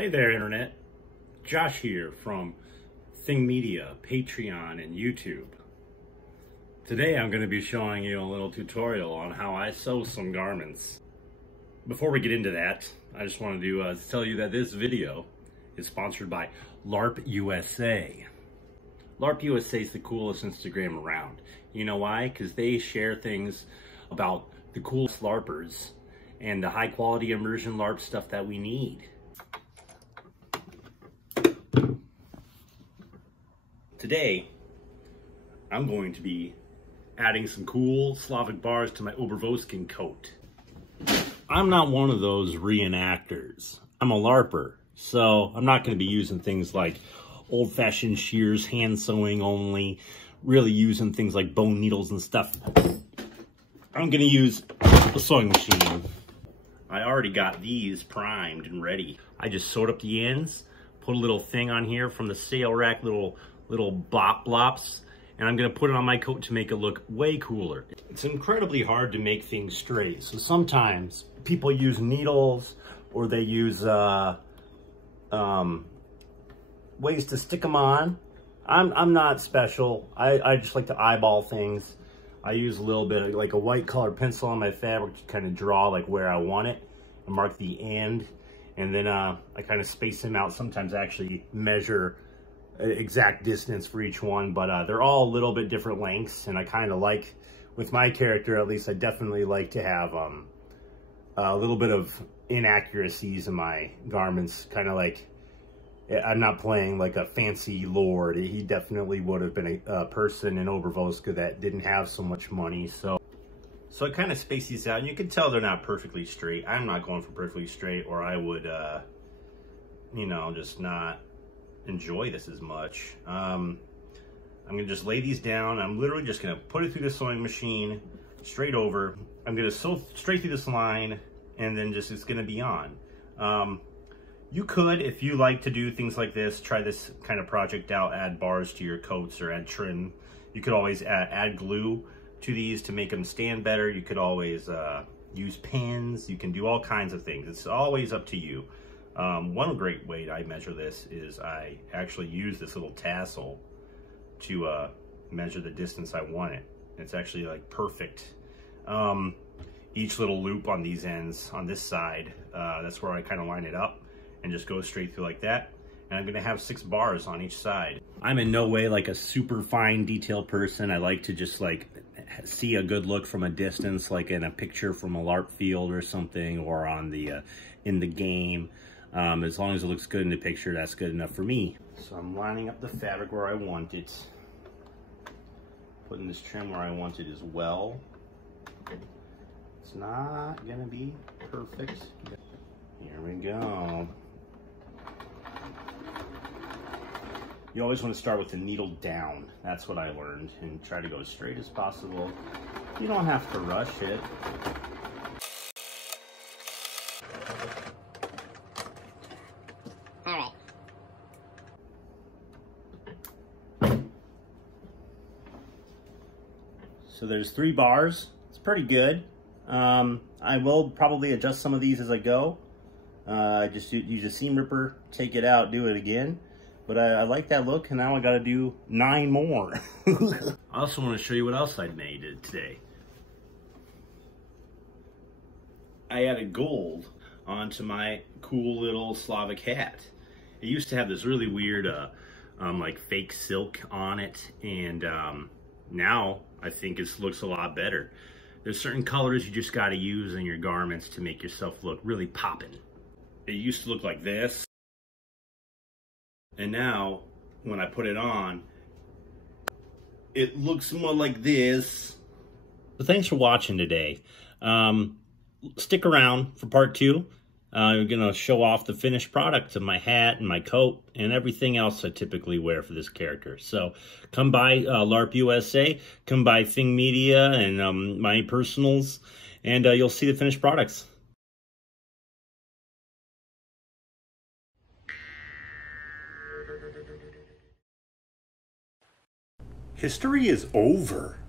Hey there, Internet. Josh here from Thing Media, Patreon, and YouTube. Today I'm going to be showing you a little tutorial on how I sew some garments. Before we get into that, I just wanted to tell you that this video is sponsored by LARP USA. LARP USA is the coolest Instagram around. You know why? Because they share things about the coolest LARPers and the high quality immersion LARP stuff that we need. Today, I'm going to be adding some cool Slavic bars to my Obervoskin coat. I'm not one of those reenactors. I'm a LARPer, so I'm not going to be using things like old-fashioned shears, hand sewing only, really using things like bone needles and stuff. I'm going to use a sewing machine. I already got these primed and ready. I just sewed up the ends, put a little thing on here from the sale rack, little blops, and I'm gonna put it on my coat to make it look way cooler. It's incredibly hard to make things straight, so sometimes people use needles or they use ways to stick them on. I'm not special. I just like to eyeball things. I use a little bit of like a white colored pencil on my fabric to kind of draw like where I want it and mark the end, and then I kind of space them out. Sometimes I actually measure exact distance for each one, but they're all a little bit different lengths, and I kind of like, with my character at least, I definitely like to have a little bit of inaccuracies in my garments, kind of like I'm not playing like a fancy lord. He definitely would have been a person in Obervoska that didn't have so much money, so I kind of space these out, and you can tell they're not perfectly straight. I'm not going for perfectly straight, or I would you know, just not enjoy this as much. I'm gonna just lay these down. I'm literally just gonna put it through the sewing machine straight over. I'm gonna sew straight through this line, and then just it's gonna be on. You could, if you like to do things like this, try this kind of project out, add bars to your coats or add trim. You could always add glue to these to make them stand better. You could always use pins. You can do all kinds of things. It's always up to you. One great way I measure this is I actually use this little tassel to measure the distance I want it. It's actually like perfect. Each little loop on these ends, on this side, that's where I kind of line it up and just go straight through like that. And I'm gonna have 6 bars on each side. I'm in no way like a super fine detail person. I like to just like see a good look from a distance, like in a picture from a LARP field or something, or on the in the game. As long as it looks good in the picture, that's good enough for me. So I'm lining up the fabric where I want it, putting this trim where I want it as well. It's not gonna be perfect. Here we go. You always want to start with the needle down. That's what I learned, and try to go as straight as possible. You don't have to rush it. All right. So there's 3 bars. It's pretty good. I will probably adjust some of these as I go. Just use a seam ripper, take it out, do it again. But I like that look, and now I gotta do 9 more. I also want to show you what else I made today. I added gold onto my cool little Slavic hat. It used to have this really weird like fake silk on it, and now I think it looks a lot better. There's certain colors you just got to use in your garments to make yourself look really poppin'. It used to look like this, and now when I put it on, it looks more like this. So thanks for watching today. Stick around for part 2. I'm gonna show off the finished product of my hat and my coat and everything else I typically wear for this character. So come by LARP USA, come by Thing Media and my personals, and you'll see the finished products. History is over.